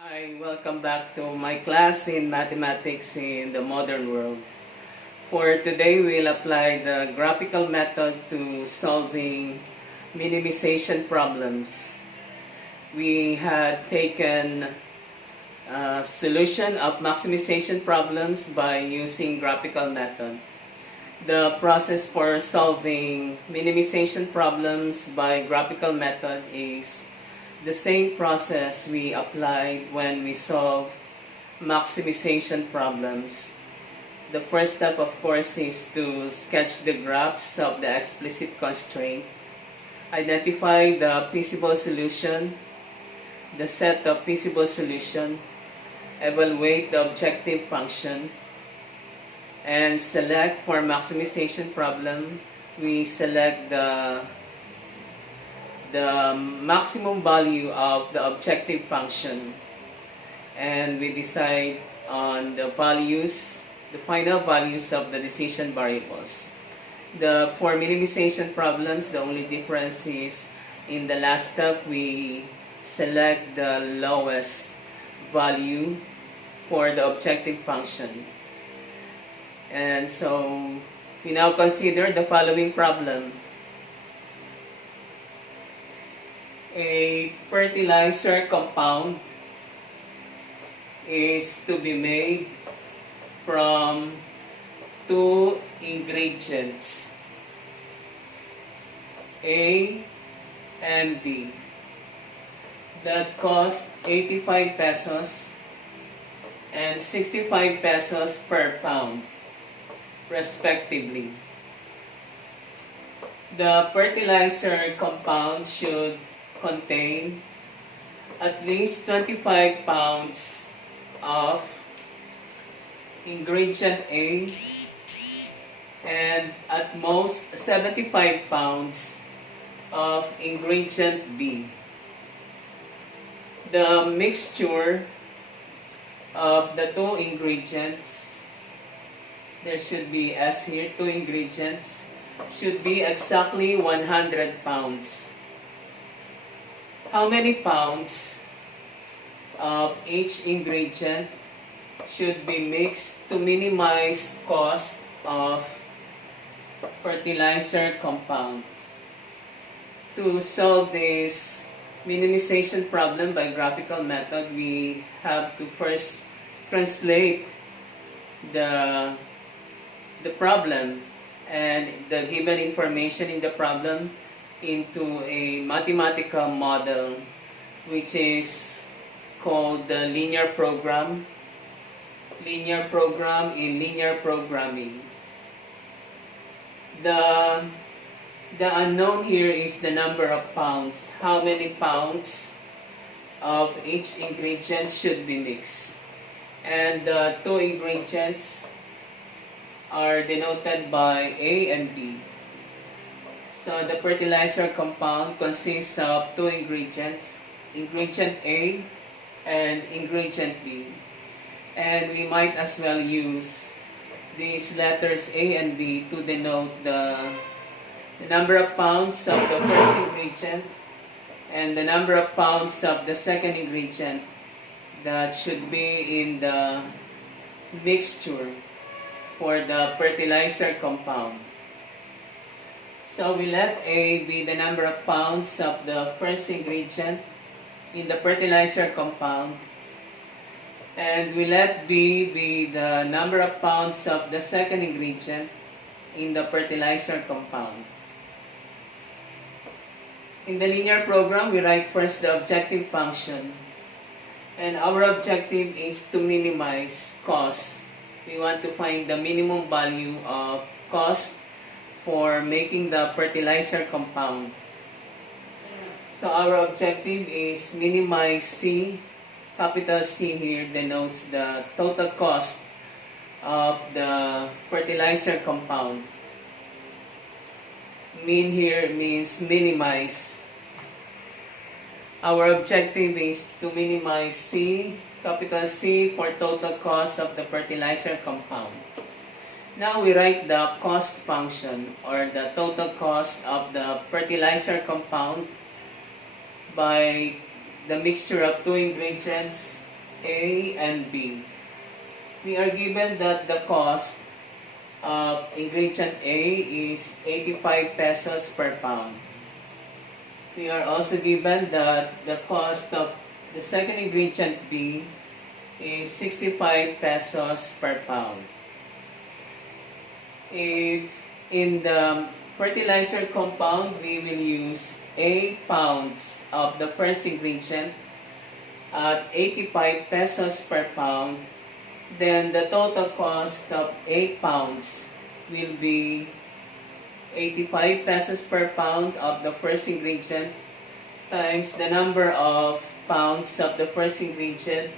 Hi, welcome back to my class in Mathematics in the Modern World. For today, we'll apply the graphical method to solving minimization problems. We had taken a solution of maximization problems by using graphical method. The process for solving minimization problems by graphical method is the same process we applied when we solve maximization problems. The first step, of course, is to sketch the graphs of the explicit constraint, identify the feasible solution, the set of feasible solution, evaluate the objective function, and select for maximization problem. We select the maximum value of the objective function, and we decide on the values, the final values of the decision variables. For minimization problems, the only difference is in the last step we select the lowest value for the objective function. And so we now consider the following problem. A fertilizer compound is to be made from two ingredients, A and B, that cost 85 pesos and 65 pesos per pound, respectively. The fertilizer compound should contain at least 25 pounds of ingredient A and at most 75 pounds of ingredient B. The mixture of the two ingredients, there should be S here, two ingredients, should be exactly 100 pounds. How many pounds of each ingredient should be mixed to minimize cost of fertilizer compound? To solve this minimization problem by graphical method, we have to first translate the problem and the given information in the problem into a mathematical model, which is called the linear program in linear programming. The unknown here is the number of pounds. How many pounds of each ingredient should be mixed? And the two ingredients are denoted by A and B. So the fertilizer compound consists of two ingredients, ingredient A and ingredient B. And we might as well use these letters A and B to denote the number of pounds of the first ingredient and the number of pounds of the second ingredient that should be in the mixture for the fertilizer compound. So we let A be the number of pounds of the first ingredient in the fertilizer compound, and we let B be the number of pounds of the second ingredient in the fertilizer compound. In the linear program, we write first the objective function, and our objective is to minimize cost. We want to find the minimum value of cost for making the fertilizer compound. So our objective is minimize C. Capital C here denotes the total cost of the fertilizer compound. Min here means minimize. Our objective is to minimize C, capital C, for total cost of the fertilizer compound. Now we write the cost function, or the total cost of the fertilizer compound by the mixture of two ingredients A and B. We are given that the cost of ingredient A is 85 pesos per pound. We are also given that the cost of the second ingredient B is 65 pesos per pound. If in the fertilizer compound, we will use 8 pounds of the first ingredient at 85 pesos per pound, then the total cost of 8 pounds will be 85 pesos per pound of the first ingredient times the number of pounds of the first ingredient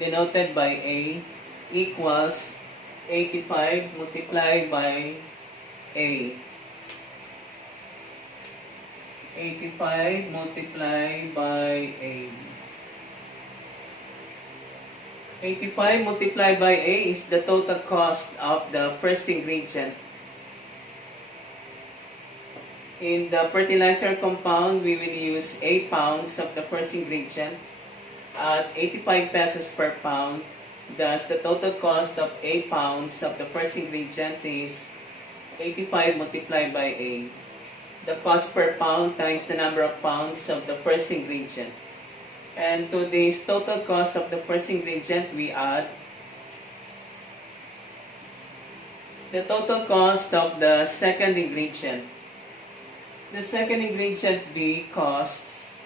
denoted by A equals 85 multiplied by A. 85 multiplied by A. 85 multiplied by A is the total cost of the first ingredient. In the fertilizer compound, we will use 8 pounds of the first ingredient at 85 pesos per pound. Thus, the total cost of 8 pounds of the first ingredient is 85 multiplied by A. The cost per pound times the number of pounds of the first ingredient. And to this total cost of the first ingredient, we add the total cost of the second ingredient. The second ingredient B costs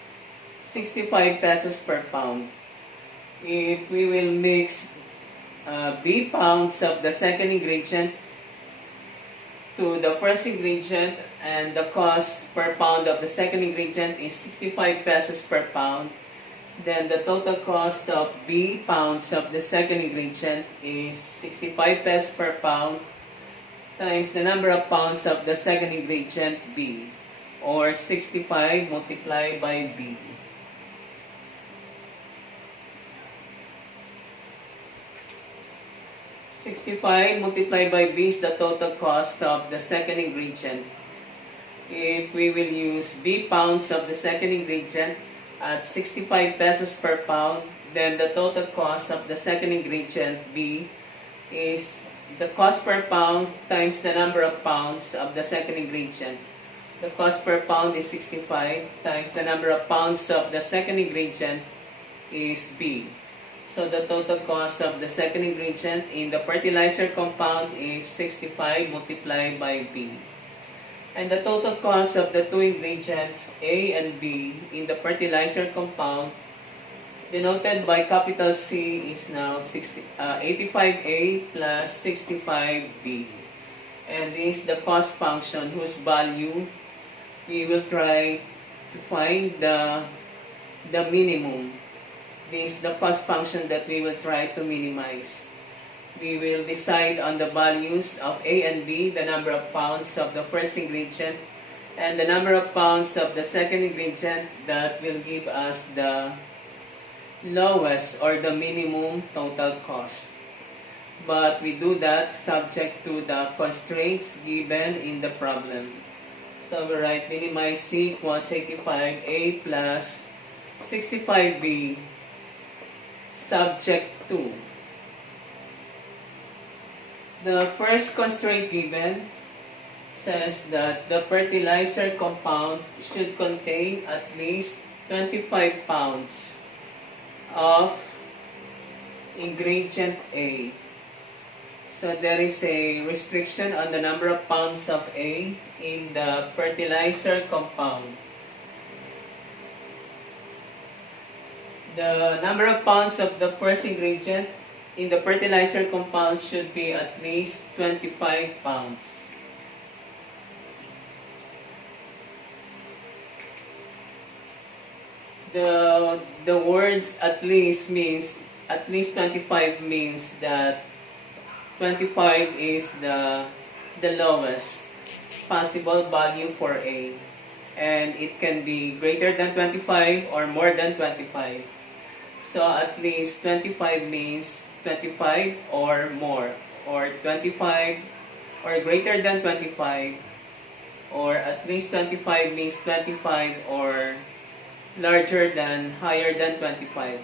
65 pesos per pound. If we will mix B pounds of the second ingredient to the first ingredient, and the cost per pound of the second ingredient is 65 pesos per pound, then the total cost of B pounds of the second ingredient is 65 pesos per pound times the number of pounds of the second ingredient B, or 65 multiplied by B. $65 multiplied by B is the total cost of the second ingredient. If we will use B pounds of the second ingredient at 65 pesos per pound, then the total cost of the second ingredient B is the cost per pound times the number of pounds of the second ingredient. The cost per pound is 65 times the number of pounds of the second ingredient is B. So the total cost of the second ingredient in the fertilizer compound is 65 multiplied by B. And the total cost of the two ingredients A and B in the fertilizer compound, denoted by capital C, is now 85A plus 65B. And this is the cost function whose value we will try to find the minimum. This is the cost function that we will try to minimize. We will decide on the values of A and B, the number of pounds of the first ingredient, and the number of pounds of the second ingredient, that will give us the lowest or the minimum total cost. But we do that subject to the constraints given in the problem. So we write minimize C equals 85A plus 65B subject to. The first constraint given says that the fertilizer compound should contain at least 25 pounds of ingredient A. So there is a restriction on the number of pounds of A in the fertilizer compound. The number of pounds of the first ingredient in the fertilizer compound should be at least 25 pounds. The words at least means, at least 25 means that 25 is the lowest possible value for A, and it can be greater than 25 or more than 25. So at least 25 means 25 or more, or 25 or greater than 25, or at least 25 means 25 or larger than, higher than 25.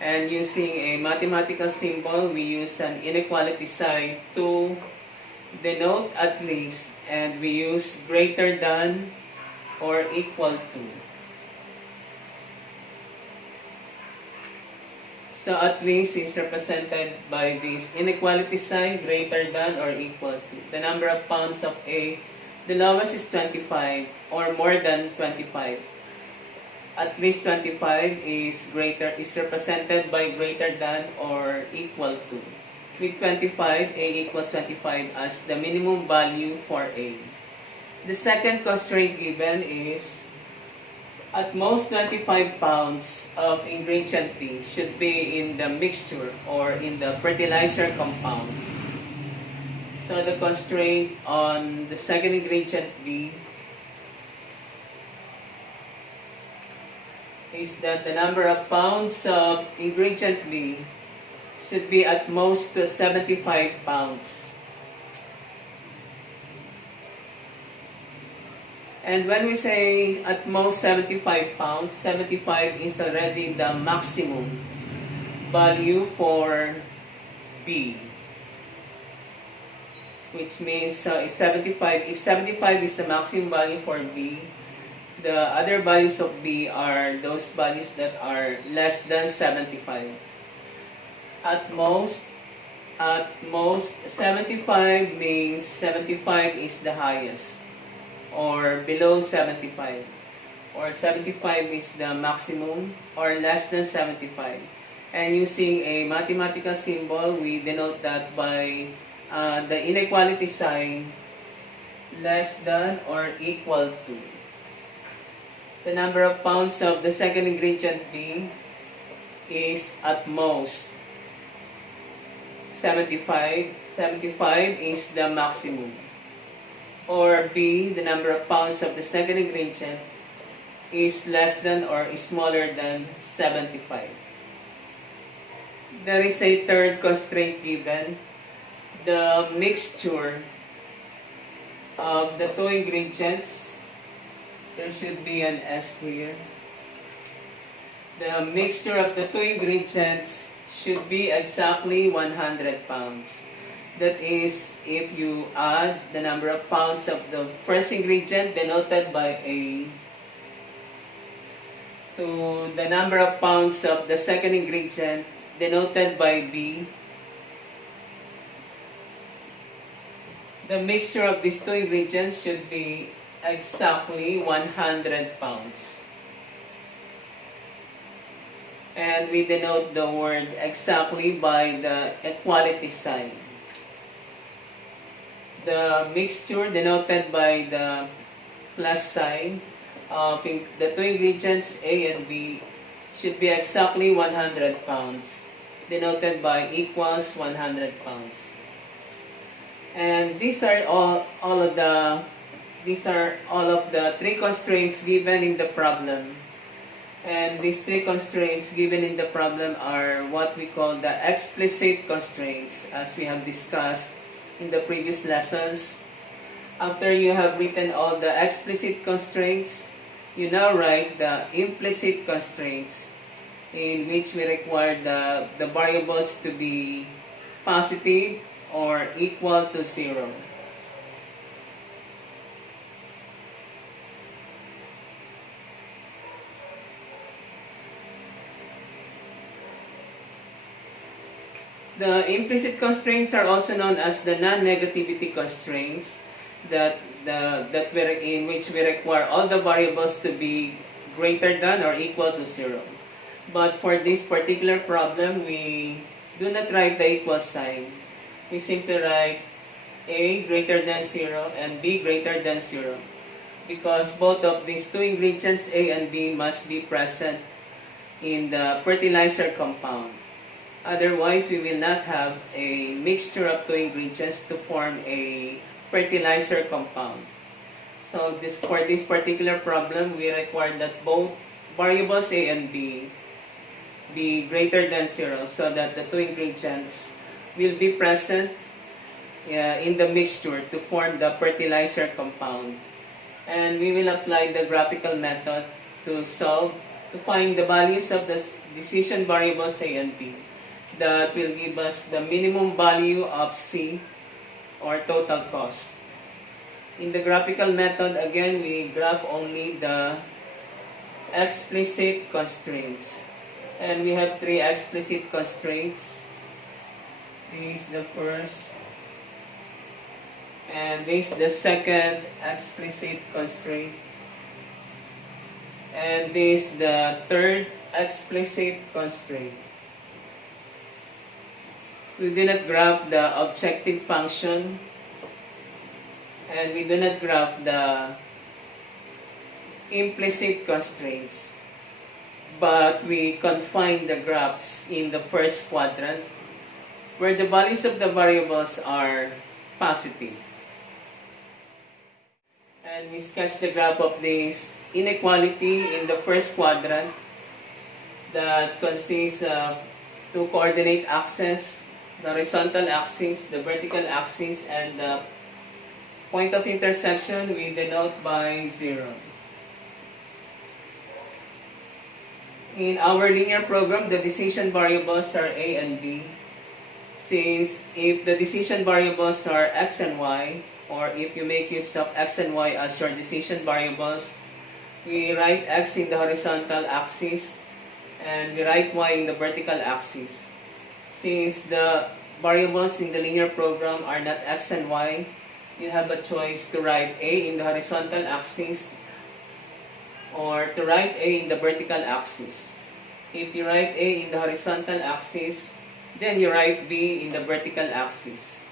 And using a mathematical symbol, we use an inequality sign to denote at least, and we use greater than or equal to. So at least is represented by this inequality sign, greater than or equal to. The number of pounds of A, the lowest is 25 or more than 25. At least 25 is represented by greater than or equal to. With 25, A equals 25 as the minimum value for A. The second constraint given is at most 25 pounds of ingredient B should be in the mixture or in the fertilizer compound. So the constraint on the second ingredient B is that the number of pounds of ingredient B should be at most 75 pounds. And when we say at most 75 pounds, 75 is already the maximum value for B. Which means if 75 is the maximum value for B, the other values of B are those values that are less than 75. At most 75 means 75 is the highest, or below 75, or 75 is the maximum, or less than 75. And using a mathematical symbol, we denote that by the inequality sign, less than or equal to. The number of pounds of the second ingredient B is at most 75. 75 is the maximum. Or B, the number of pounds of the second ingredient is less than or is smaller than 75. There is a third constraint given. The mixture of the two ingredients, there should be an S here. The mixture of the two ingredients should be exactly 100 pounds. That is, if you add the number of pounds of the first ingredient denoted by A to the number of pounds of the second ingredient denoted by B, the mixture of these two ingredients should be exactly 100 pounds. And we denote the word exactly by the equality sign. The mixture denoted by the plus sign of the two ingredients A and B should be exactly 100 pounds, denoted by equals 100 pounds. And these are all of the three constraints given in the problem. And these three constraints given in the problem are what we call the explicit constraints, as we have discussed in the previous lessons. After you have written all the explicit constraints, you now write the implicit constraints, in which we require the variables to be positive or equal to 0. The implicit constraints are also known as the non-negativity constraints, in which we require all the variables to be greater than or equal to 0. But for this particular problem, we do not write the equal sign. We simply write A greater than 0 and B greater than 0, because both of these two ingredients, A and B, must be present in the fertilizer compound. Otherwise, we will not have a mixture of two ingredients to form a fertilizer compound. So for this particular problem, we require that both variables A and B be greater than 0, so that the two ingredients will be present in the mixture to form the fertilizer compound. And we will apply the graphical method to solve to find the values of the decision variables A and B. That will give us the minimum value of C, or total cost. In the graphical method, again, we graph only the explicit constraints. And we have 3 explicit constraints. This is the first. And this is the second explicit constraint. And this is the third explicit constraint. We do not graph the objective function, and we do not graph the implicit constraints, but we confine the graphs in the first quadrant where the values of the variables are positive. And we sketch the graph of this inequality in the first quadrant that consists of 2 coordinate axes, the horizontal axis, the vertical axis, and the point of intersection we denote by 0. In our linear program, the decision variables are A and B. Since if the decision variables are x and y, or if you make use of x and y as your decision variables, we write x in the horizontal axis and we write y in the vertical axis. Since the variables in the linear program are not x and y, you have a choice to write A in the horizontal axis or to write A in the vertical axis. If you write A in the horizontal axis, then you write B in the vertical axis.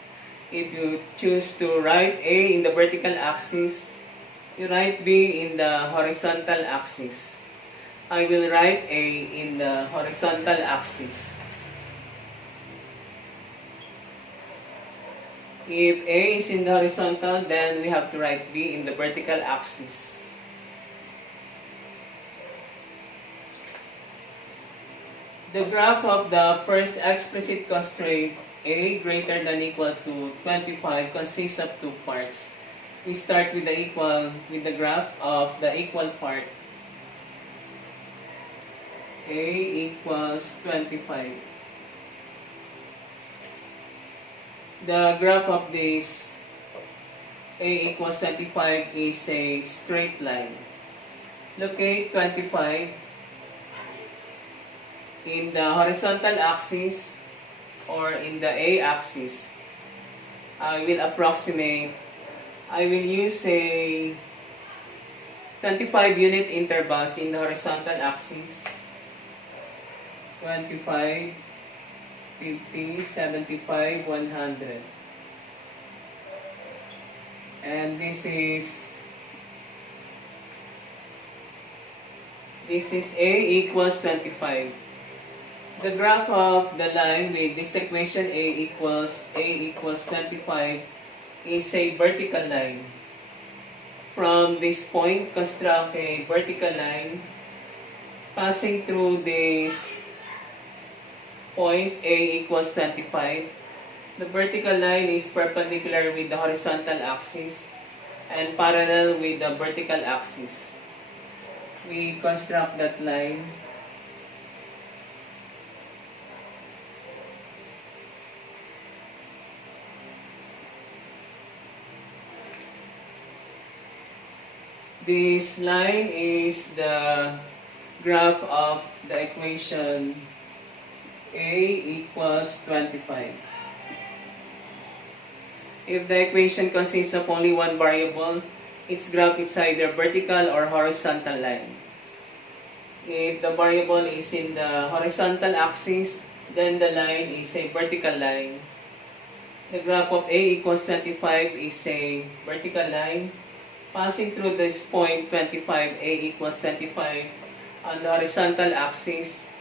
If you choose to write A in the vertical axis, you write B in the horizontal axis. I will write A in the horizontal axis. If A is in the horizontal, then we have to write B in the vertical axis. The graph of the first explicit constraint, A greater than equal to 25, consists of 2 parts. We start with the graph of the equal part. A equals 25. The graph of this A equals 25 is a straight line. Locate 25 in the horizontal axis or in the A axis. I will use a 25 unit intervals in the horizontal axis. 25, 50, 75, 100. And this is A equals 25. The graph of the line with this equation A equals 25 is a vertical line. From this point, construct a vertical line passing through this point A equals 25. The vertical line is perpendicular with the horizontal axis and parallel with the vertical axis. We construct that line. This line is the graph of the equation A equals 25. If the equation consists of only one variable, its graph is either vertical or horizontal line. If the variable is in the horizontal axis, then the line is a vertical line. The graph of A equals 25 is a vertical line. Passing through this point 25, A equals 25 on the horizontal axis.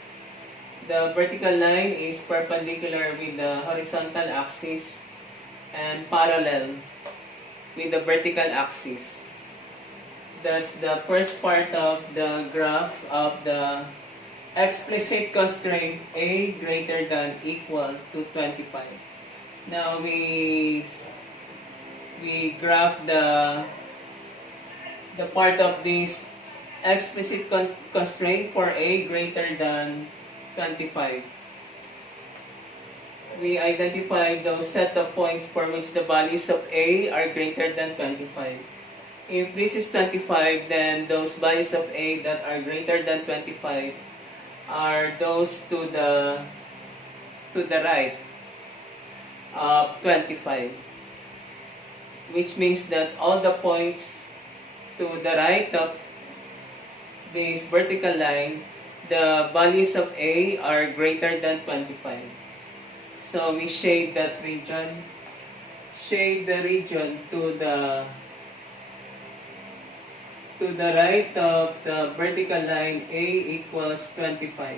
The vertical line is perpendicular with the horizontal axis and parallel with the vertical axis. That's the first part of the graph of the explicit constraint A greater than equal to 25. Now we graph the part of this explicit constraint for A greater than 25. We identify those set of points for which the values of A are greater than 25. If this is 25, then those values of A that are greater than 25 are those to the right of 25, which means that all the points to the right of this vertical line, the values of A are greater than 25. So we shade that region. Shade the region to the right of the vertical line A equals 25.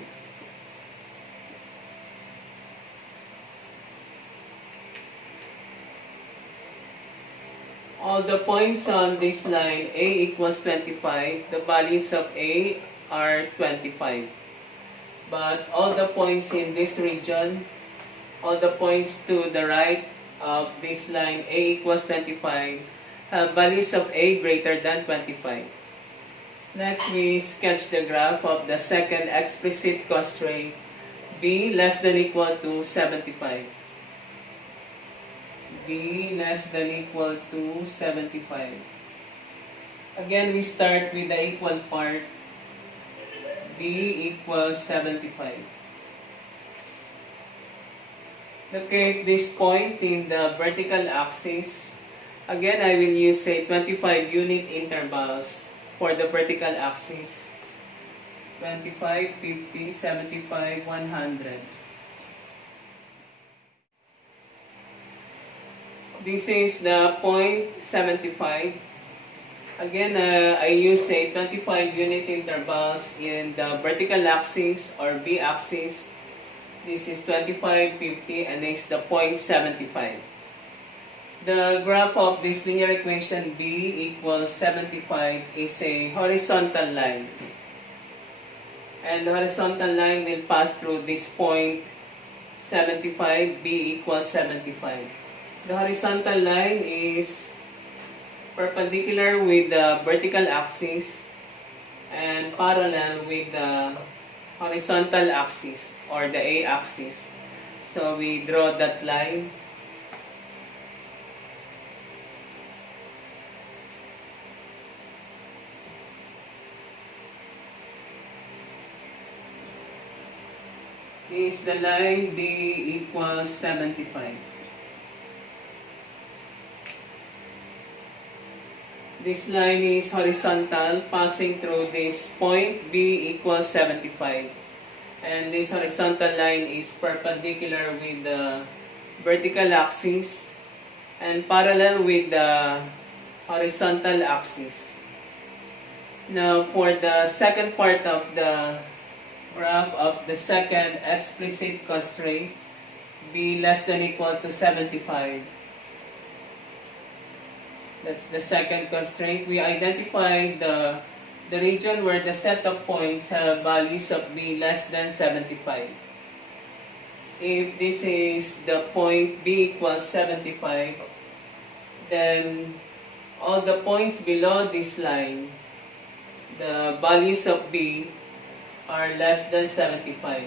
All the points on this line A equals 25, the values of A are 25. But all the points in this region, all the points to the right of this line A equals 25, have values of A greater than 25. Next, we sketch the graph of the second explicit constraint, B less than equal to 75. B less than equal to 75. Again, we start with the equal part. B equals 75. Locate this point in the vertical axis. Again, I will use a 25 unit intervals for the vertical axis. 25, 50, 75, 100. This is the point 75. Again, I use a 25 unit intervals in the vertical axis or B axis. This is 25, 50, and next the point 75. The graph of this linear equation B equals 75 is a horizontal line. And the horizontal line will pass through this point 75, B equals 75. The horizontal line is perpendicular with the vertical axis and parallel with the horizontal axis or the A axis. So we draw that line. Is the line B equals 75. This line is horizontal, passing through this point B equals 75. And this horizontal line is perpendicular with the vertical axis and parallel with the horizontal axis. Now for the second part of the graph of the second explicit constraint, B less than equal to 75. That's the second constraint. We identified the region where the set of points have values of B less than 75. If this is the point B equals 75, then all the points below this line, the values of B are less than 75.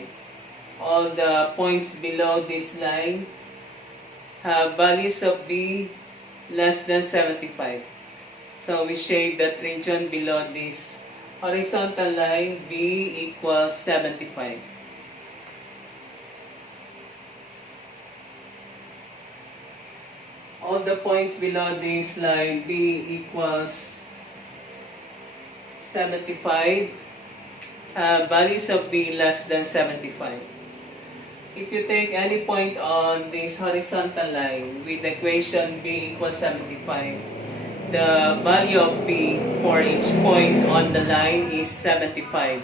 All the points below this line have values of B less than 75. So we shade that region below this horizontal line, B equals 75. All the points below this line, B equals 75, have values of B less than 75. If you take any point on this horizontal line with the equation B equals 75, the value of B for each point on the line is 75.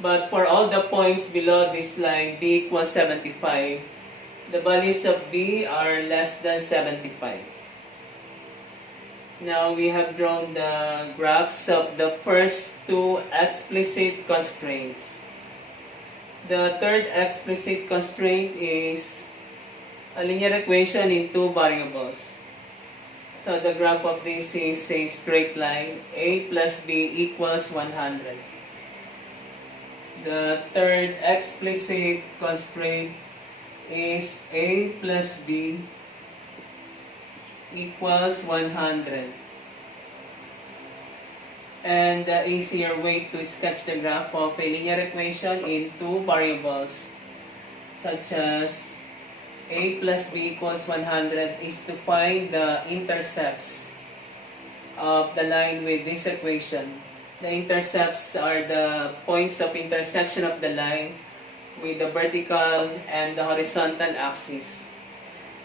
But for all the points below this line, B equals 75, the values of B are less than 75. Now we have drawn the graphs of the first two explicit constraints. The third explicit constraint is a linear equation in two variables. So the graph of this is a straight line. A plus B equals 100. The third explicit constraint is A plus B equals 100. And the easier way to sketch the graph of a linear equation in two variables, such as A plus B equals 100, is to find the intercepts of the line with this equation. The intercepts are the points of intersection of the line with the vertical and the horizontal axis.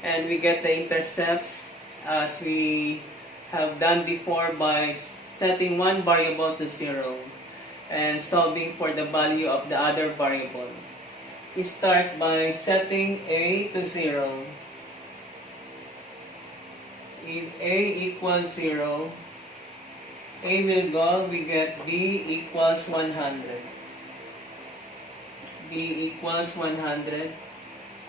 And we get the intercepts as we have done before by setting one variable to 0 and solving for the value of the other variable. We start by setting A to 0. If A equals 0, A will go, we get B equals 100. B equals 100.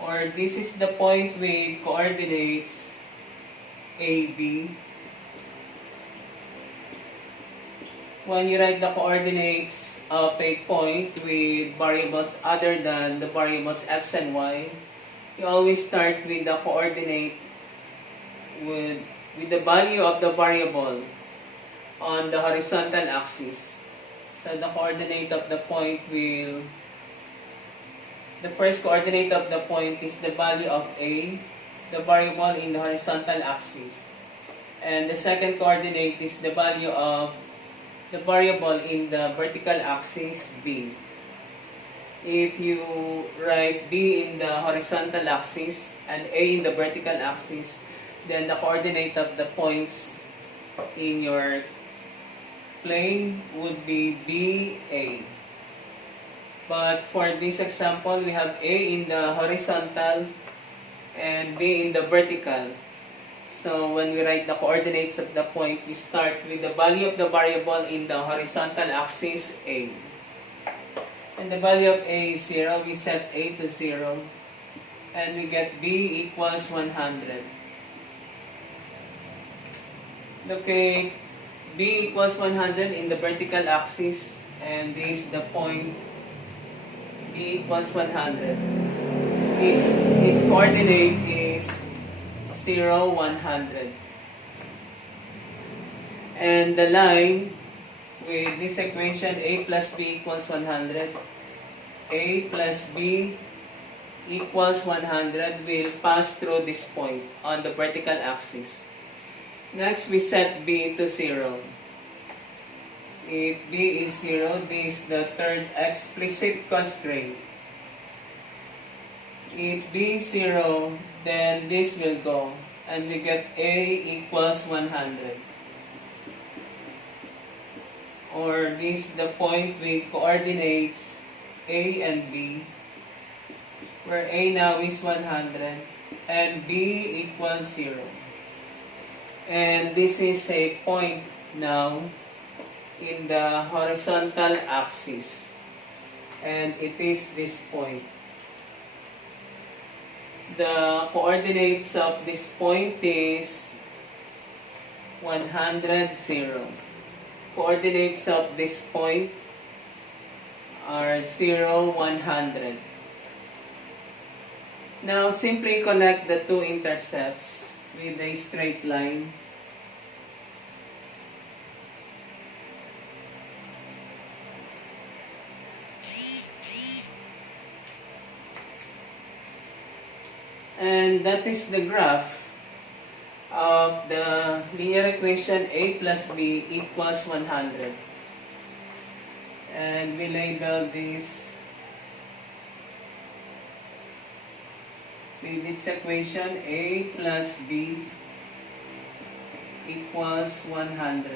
Or this is the point with coordinates AB. When you write the coordinates of a point with variables other than the variables x and y, you always start with the coordinate with the value of the variable on the horizontal axis. So the coordinate of the point will, the first coordinate of the point is the value of A, the variable in the horizontal axis. And the second coordinate is the value of the variable in the vertical axis, B. If you write B in the horizontal axis and A in the vertical axis, then the coordinate of the points in your plane would be BA. But for this example, we have A in the horizontal and B in the vertical. So when we write the coordinates of the point, we start with the value of the variable in the horizontal axis, A. And the value of A is 0. We set A to 0. And we get B equals 100. Locate B equals 100 in the vertical axis. And this is the point. B equals 100. Its coordinate is 0, 100. And the line with this equation, A plus B equals 100, A plus B equals 100 will pass through this point on the vertical axis. Next, we set B to 0. If B is 0, this is the third explicit constraint. If B is 0, then this will go, and we get A equals 100. Or this is the point with coordinates A and B, where A now is 100 and B equals 0. And this is a point now in the horizontal axis, and it is this point. The coordinates of this point is 100, 0. Coordinates of this point are 0, 100. Now simply connect the two intercepts with a straight line. And that is the graph of the linear equation A plus B equals 100. And we label this with its equation A plus B equals 100.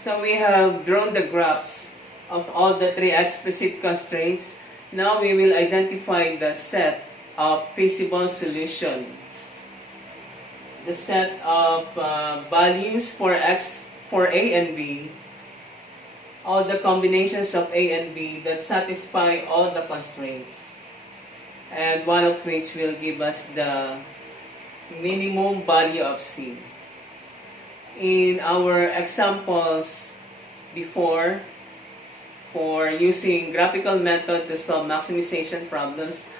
So we have drawn the graphs of all the three explicit constraints. Now we will identify the set of feasible solutions. The set of values for A and B all the combinations of A and B that satisfy all the constraints, and one of which will give us the minimum value of C. In our examples before, for using graphical method to solve maximization problems,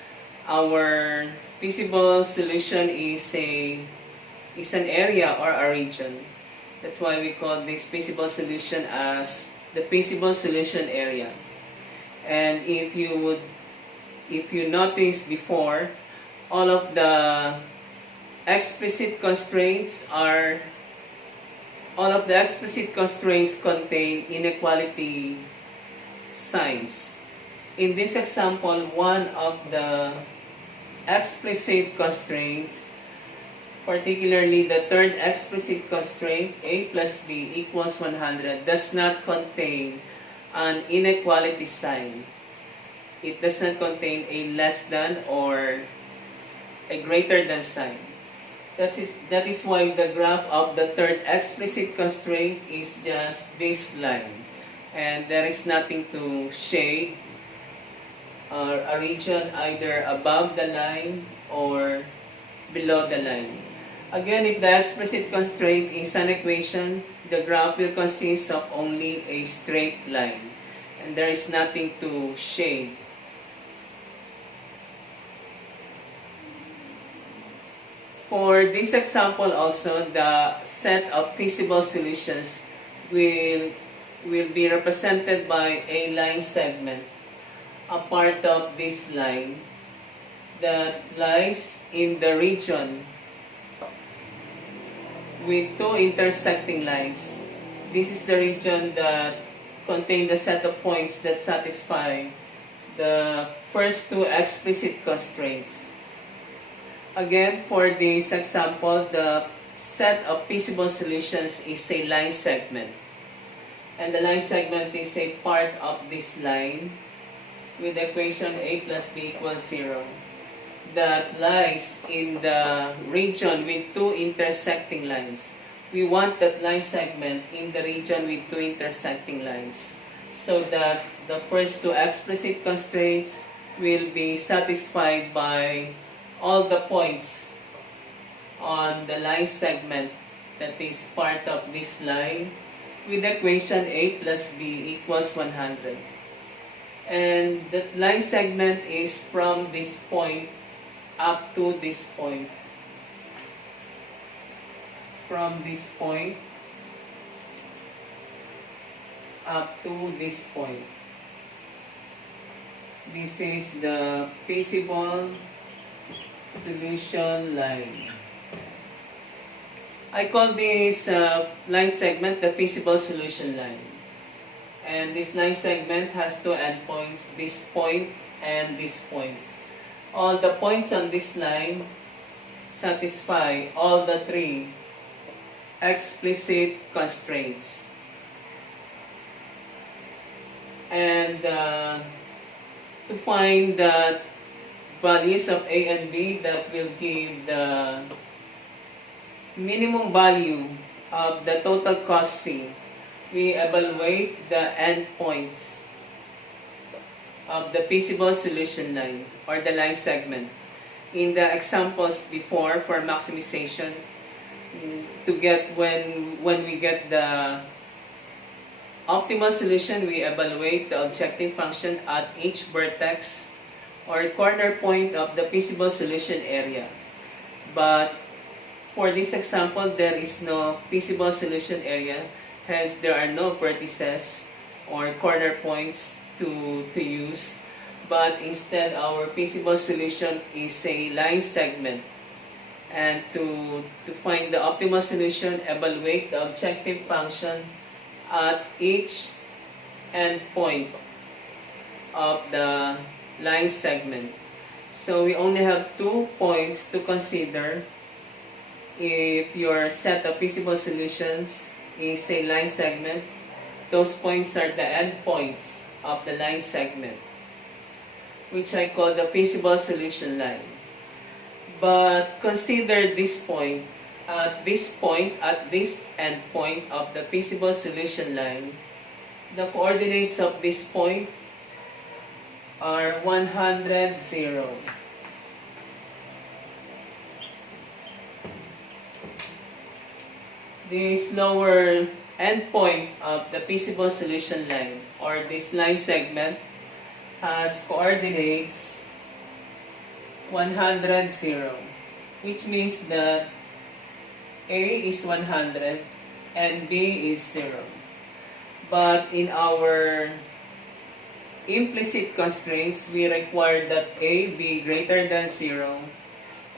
our feasible solution is an area or a region. That's why we call this feasible solution as the feasible solution area. And if you notice before, all of the explicit constraints contain inequality signs. In this example, one of the explicit constraints, particularly the third explicit constraint, a plus b equals 100, does not contain an inequality sign. It does not contain a less than or a greater than sign. That is why the graph of the third explicit constraint is just this line. And there is nothing to shade a region either above the line or below the line. Again, if the explicit constraint is an equation, the graph will consist of only a straight line, and there is nothing to shade. For this example also, the set of feasible solutions will be represented by a line segment, a part of this line that lies in the region with two intersecting lines. This is the region that contains the set of points that satisfy the first two explicit constraints. Again, for this example, the set of feasible solutions is a line segment. And the line segment is a part of this line with the equation a plus b equals 0 that lies in the region with two intersecting lines. We want that line segment in the region with two intersecting lines so that the first two explicit constraints will be satisfied by all the points on the line segment that is part of this line with the equation a plus b equals 100. And that line segment is from this point up to this point. From this point up to this point. This is the feasible solution line. I call this line segment the feasible solution line. And this line segment has two endpoints, this point and this point. All the points on this line satisfy all the three explicit constraints. And to find the values of A and B that will give the minimum value of the total cost C, we evaluate the endpoints of the feasible solution line or the line segment. In the examples before for maximization, to get when we get the optimal solution, we evaluate the objective function at each vertex or corner point of the feasible solution area. But for this example, there is no feasible solution area, hence there are no vertices or corner points to use, but instead our feasible solution is a line segment. And to find the optimal solution, evaluate the objective function at each endpoint of the line segment. So we only have 2 points to consider if your set of feasible solutions is a line segment. Those points are the endpoints of the line segment, which I call the feasible solution line. But consider this point, at this endpoint of the feasible solution line, The coordinates of this point are 100, 0. This lower endpoint of the feasible solution line, or this line segment, has coordinates 100, 0, which means that A is 100 and B is 0. But in our implicit constraints, we require that A be greater than 0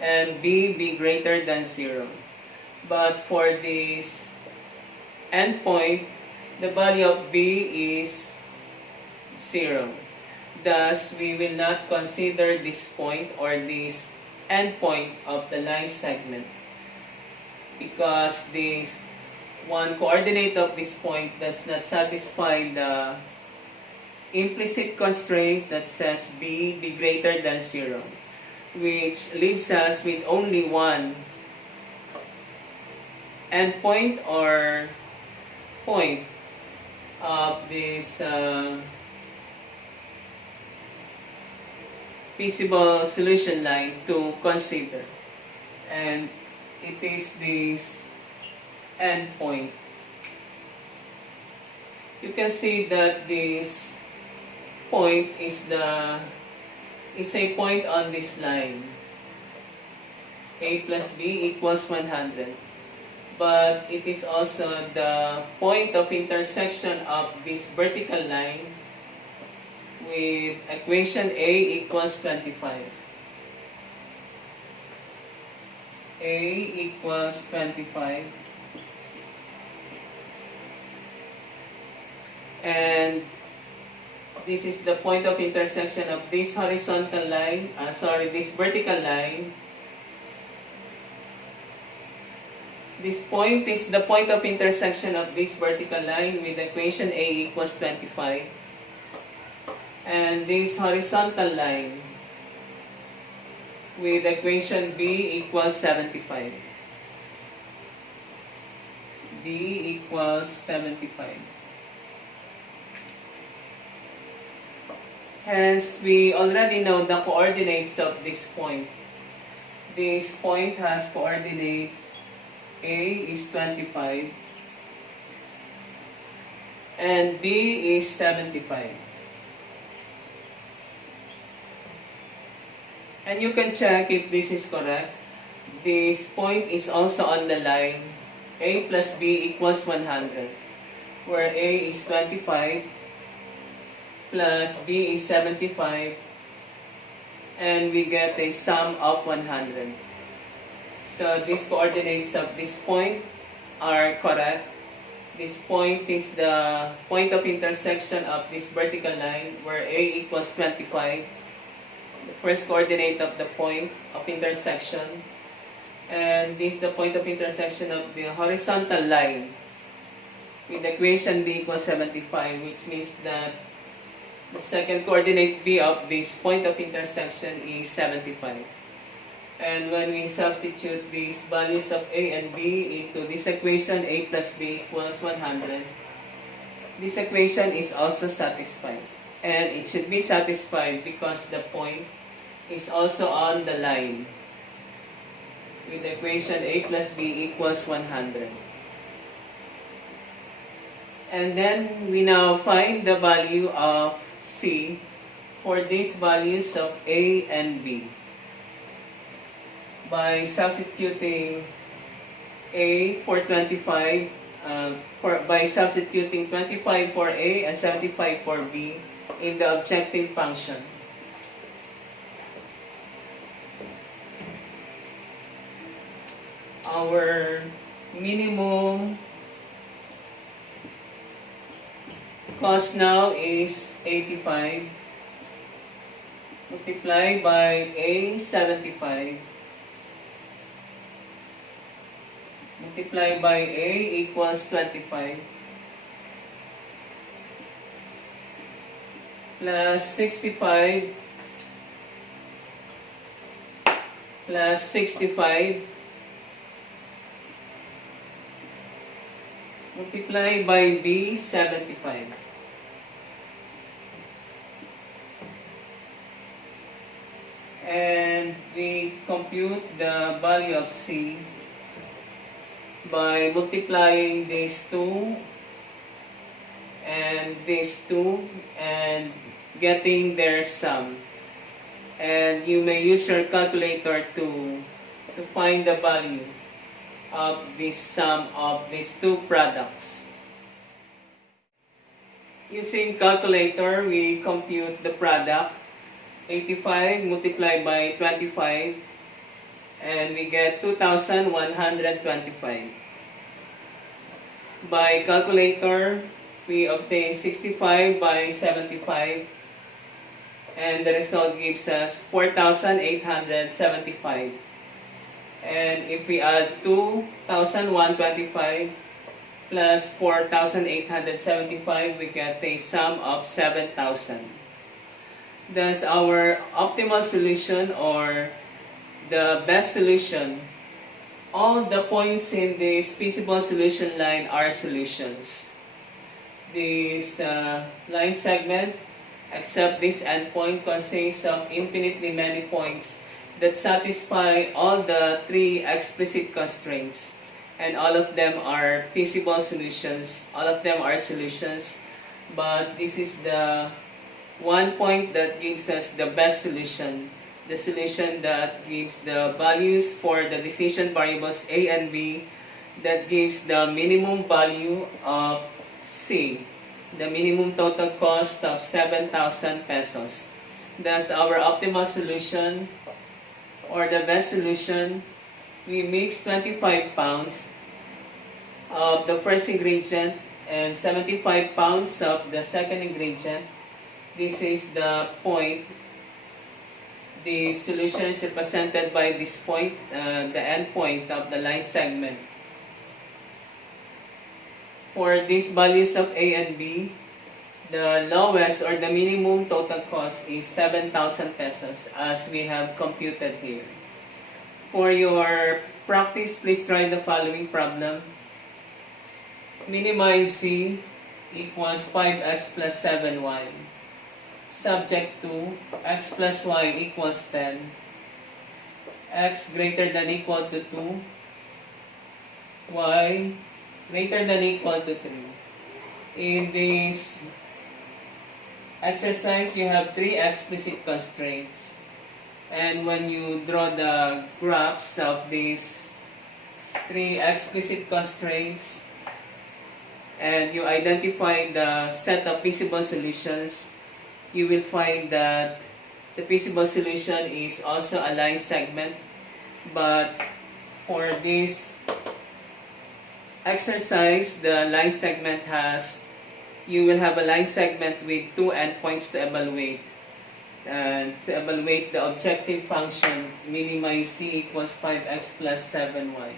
and B be greater than 0. But for this endpoint, the value of B is 0. Thus, we will not consider this point or this endpoint of the line segment, because this one coordinate of this point does not satisfy the implicit constraint that says B be greater than 0, which leaves us with only one endpoint or point of this feasible solution line to consider, and it is this endpoint. You can see that this point is a point on this line. A plus B equals 100. But it is also the point of intersection of this vertical line with equation A equals 25. A equals 25. And this is the point of intersection of this horizontal line, this vertical line. This point is the point of intersection of this vertical line with equation A equals 25. And this horizontal line with equation B equals 75. B equals 75. Hence, we already know the coordinates of this point. This point has coordinates A is 25 and B is 75. And you can check if this is correct. This point is also on the line A plus B equals 100, where A is 25 plus B is 75, and we get a sum of 100. So these coordinates of this point are correct. This point is the point of intersection of this vertical line where A equals 25, the first coordinate of the point of intersection. And this is the point of intersection of the horizontal line with equation B equals 75, which means that the second coordinate B of this point of intersection is 75. And when we substitute these values of A and B into this equation, A plus B equals 100, this equation is also satisfied. And it should be satisfied because the point is also on the line with the equation A plus B equals 100. And then we now find the value of C for these values of A and B by substituting A for 25, by substituting 25 for A and 75 for B in the objective function. Our minimum cost now is 85 multiplied by A 75 multiplied by A equals 25 plus 65 plus 65 multiplied by B 75. And we compute the value of C by multiplying these two and these two and getting their sum. And you may use your calculator to find the value of this sum of these two products. Using calculator, we compute the product 85 multiplied by 25 and we get 2,125. By calculator, we obtain 65 by 75 and the result gives us 4,875. And if we add 2,125 plus 4,875, we get a sum of 7,000. Thus, our optimal solution or the best solution, all the points in this feasible solution line are solutions. This line segment, except this endpoint, consists of infinitely many points that satisfy all the three explicit constraints. And all of them are feasible solutions. All of them are solutions. But this is the one point that gives us the best solution. The solution that gives the values for the decision variables A and B, that gives the minimum value of C, the minimum total cost of 7,000 pesos. Thus, our optimal solution or the best solution, we mix 25 pounds of the first ingredient and 75 pounds of the second ingredient. This is the point. The solution is represented by this point, the end point of the line segment. For these values of A and B, the lowest or the minimum total cost is 7,000 pesos as we have computed here. For your practice, please try the following problem. Minimize C equals 5x plus 7y. Subject to x plus y equals 10. X greater than equal to 2. Y greater than equal to 3. In this exercise, you have three explicit constraints. And when you draw the graphs of these three explicit constraints and you identify the set of feasible solutions, you will find that the feasible solution is also a line segment. But for this exercise, the line segment you will have a line segment with two endpoints to evaluate. And to evaluate the objective function, minimize C equals 5x plus 7y.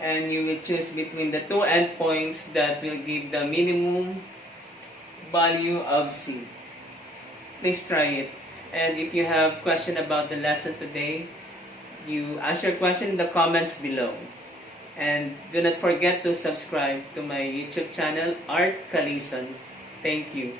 And you will choose between the two endpoints that will give the minimum value of C. Please try it. And if you have question about the lesson today, you ask your question in the comments below. And do not forget to subscribe to my YouTube channel, Art Kalison. Thank you.